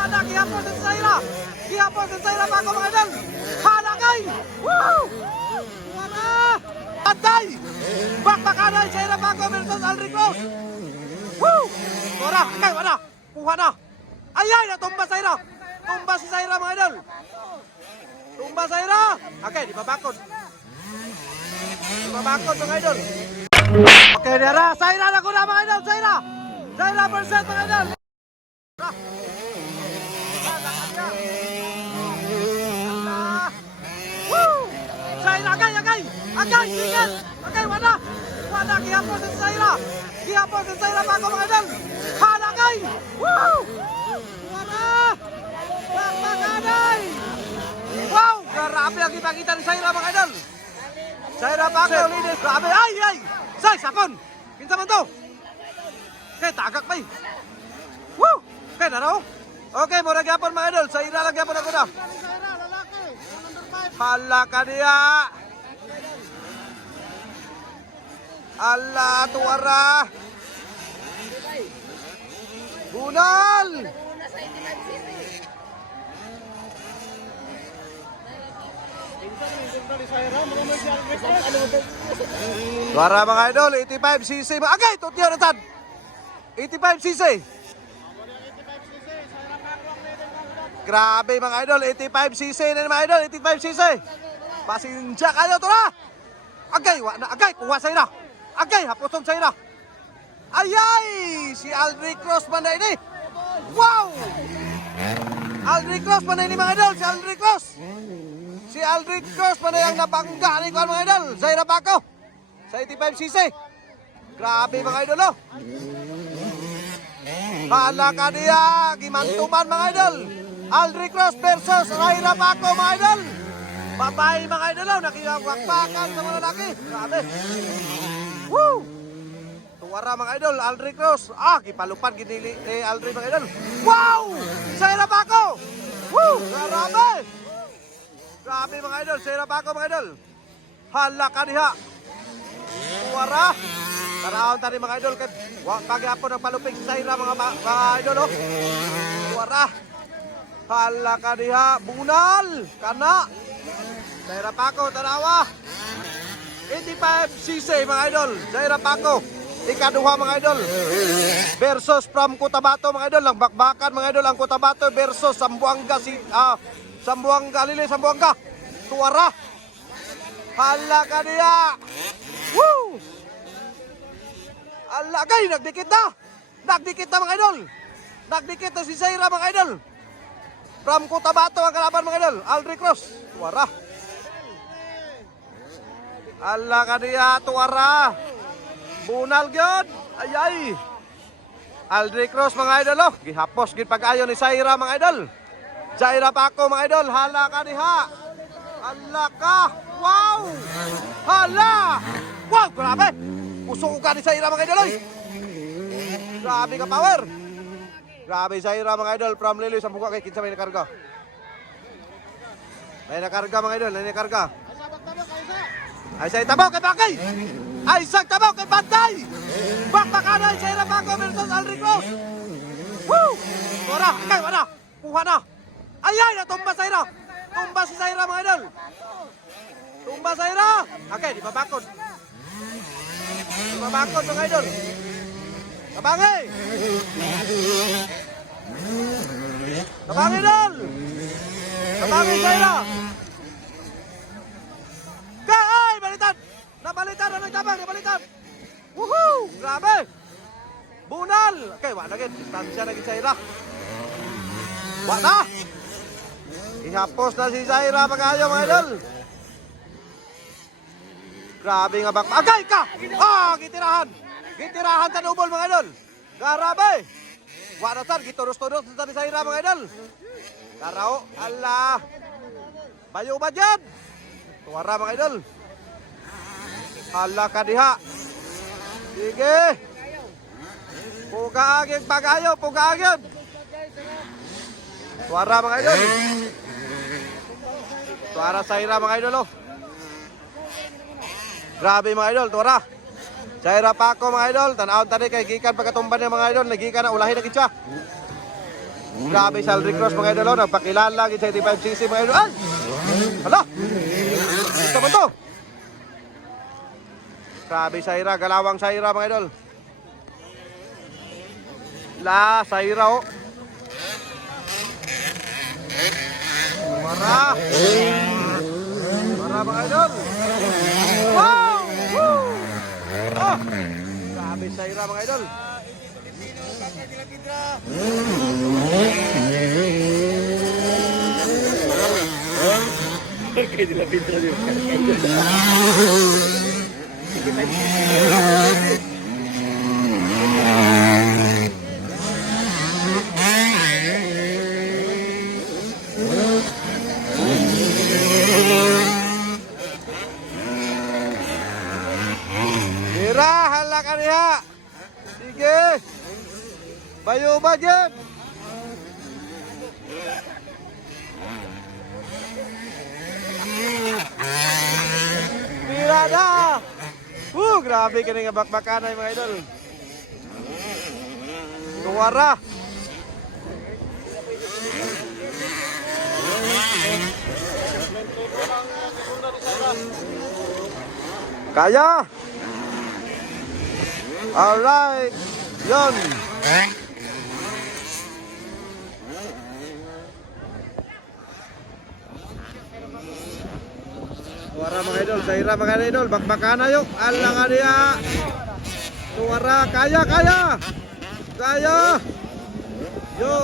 Wala, gihapon sa Zaira. Gihapon sa Zaira pa ako mga idol. Halakay! Woo! Wala! Atay! Bakbakanay, Zaira pa ako versus Alricos. Woo! Wala, okay, wala. Kuha na. Ayay, natumba Zaira. Tumba si Zaira mga idol. Tumba Zaira. Okay, di babakod. Di babakod mga idol. Okay, Dara. Zaira na ko na mga idol. Zaira. Zaira percent mga idol. Woo! Zaira, agay, agay. Agay, tingin. Agay, wala. Wala, gihapon sa Zaira. Gihapon sa Zaira pa ako mga idol. Halakay. Woo! Wala. Bakbakanay. Wow! Grabe ang ipakita ni Zaira mga idol. Zaira pa ako, linis. Grabe, ay, ay. Zay, sapon. Kinsa man to? Okay, tagak pa eh. Woo! Okay, naraw. Okay, mura gyapon mga idol. Zaira lang gyapon ako na. Hala ka niya. Ala, tuwara. Bunal. Tuwara mga idol, 85cc. Agay, tutyo na tan. 85cc. Grabe mga idol, 85cc na mga idol, 85cc. Pasensya kayo to na. Agay, wala, agay, kuha Zaira. Agay, hapusong Zaira. Ayay, si Alricos man na ini. Wow! Alricos man na ini mga idol, si Alricos. Si Alricos man na yung nabangga ni Kuan mga idol. Zaira Paco sa 85cc. Grabe mga idol oh. Hala ka niya, gimantuman mga idol. Alricos versus Zaira Paco mga idol. Babae mga idol oh, nakikawakpakan sa mga lalaki. Grabe. Woo! Tuwara mga idol, Alricos. Kipalupad ginili ni Alri mga idol. Wow! Zaira Paco. Woo! Grabe. Grabe mga idol, Zaira Paco mga idol. Hala ka niya. Tuwara. Taraon tani mga idol kay pagyapon ang palupig sa Zaira mga idol oh. Tuwara. Hala ka niya, bunal kana. Zaira Paco tanawa. 85cc mga idol, Zaira Paco. Ikaduha mga idol. Versus from Cotabato mga idol, ang bakbakan mga idol ang Cotabato versus Zamboanga Zamboanga Lili Zamboanga. Tuwara. Hala ka niya. Woo! Alagay, nagdikit na. Nagdikit na mga idol. Nagdikit na si Zaira mga idol. From Cotabato ang kalaban mga idol. Alricos. Tuwara. Hala ka niya, tuwara. Bunal gyud. Ayay. Alricos mga idol oh. Gihapos gid pag-ayo ni Zaira mga idol. Zaira Paco mga idol. Hala ka niya. Hala ka. Wow. Hala. Wow, grabe. Usok ka ni Zaira mga idol oy. Grabe ka power. Grabe Zaira mga idol from Lili sa buka kay kinsa may nakarga. May nakarga mga idol, may nakarga. Ay sa tabaw kay Bakay. Ay sa tabaw kay Bantay. Bakbakanay Zaira Paco versus Alricos. Woo! Wala, kay wala. Kuha na. Ayay, natumba Zaira. Tumba si Zaira mga idol. Tumba Zaira. Okay, di babakod. Di babakod mga idol. Kabangay. Kabangay idol. Kabangay Zaira. Ay, balitan. Nabalitan na nagtabang, nabalitan. Woohoo! Grabe. Bunal. Okay, wala gid. Distansya na gid Zaira. Wala. Ihapos na si Zaira pag-ayo mga idol. Grabe nga bak. Agay ka! Gitirahan. Gitirahan sa nubol mga idol. Grabe. Wala sar, gituros-turos sa ni Zaira mga idol. Karao, ala. Bayo ba dyan? Tuwara mga idol. Hala ka diha. Sige. Pugaagin pag-ayo, pugaagin. Tuwara mga idol. Tuwara Zaira mga idol oh. Grabe mga idol, tuwara. Zaira Paco mga idol, tanawon tani kay gikan pagkatumban niya mga idol, nagikan na ulahin na kitsa. Grabe si Aldric Cross mga idol, nagpakilala gid sa 85cc mga idol. Ay! Hala! Ito ba to? Grabe Saira, galawang Saira mga idol. La Saira oh. Mara! Mara mga idol. Wow! Woo! Ah! Grabe Saira mga idol. Oke, dilapit tadi. Mira, halak ka niya. Sige. Bayo ba dyan? Mira na. Grabe ka nga bakbakanay mga idol. Nuwara. Kaya. Alright. Yun. Suara mga idol, Zaira mga idol, bakbakana yuk, alang dia. Suara kaya. Kaya. Yo.